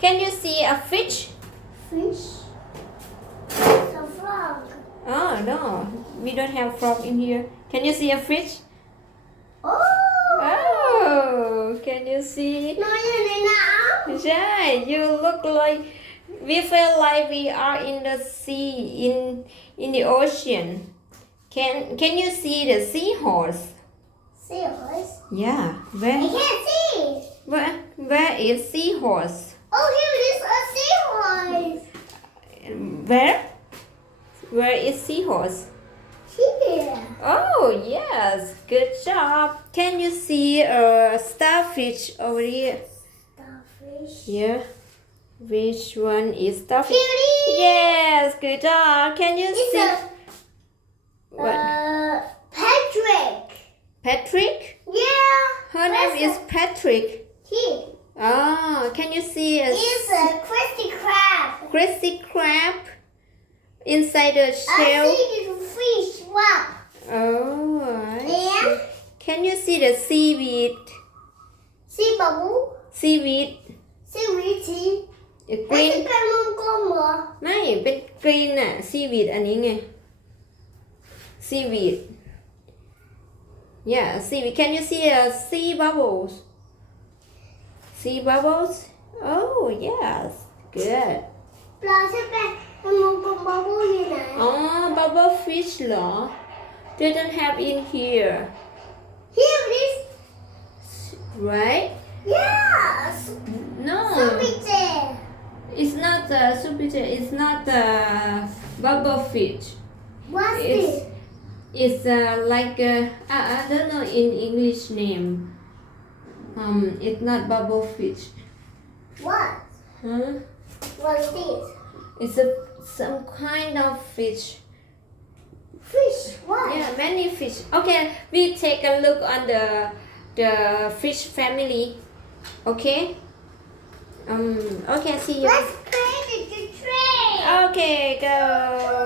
Can you see a fish? Fish. It's a frog. Oh no, we don't have frog in here. Can you see a fish? Oh. Oh, can you see? นอนอยู่ในน้ำ ใช่ you look like we feel like we are in the sea in the ocean. Can you see the seahorse? Seahorse. Yeah, I can't see. where is seahorse? Oh, here it is, a seahorse. Where is seahorse? Here. Oh yes, good job. Can you see a starfish over here? Starfish. Yeah. Which one is starfish? Here it is. Yes, good job. Can you It's see? a What? Patrick. Patrick? Yeah. Her name is Patrick. He. Oh, can you see a He's a Krusty Krab. Krusty Krab inside the I shell? see the fish swap. Oh, I see. And Can you see the seaweed? sea bubble. Seaweed. Seaweed. ก ไม่ รีน ใช่เป็นวงกลมเหรอ ไม่เป็นกรีนอะซีวีดอันนี้ไงซีวีด yeah seaweed can you see the sea bubbles sea bubbles oh yes good ปลาใช่เป็นวงกลมบับเบิ้ลอยู่ไหน อ๋อ bubble fish เหรอ they don't have in here Here it is. right Yes. no Super. it's not the super it's not the bubble fish What's It's this? it's like I don't know in English name. It's not bubble fish. What? Huh? What's this? It's some kind of fish. Fish. What? Yeah, many fish. Okay, we take a look on the fish family. Okay. Okay, see you. Let's play the train. Okay, go.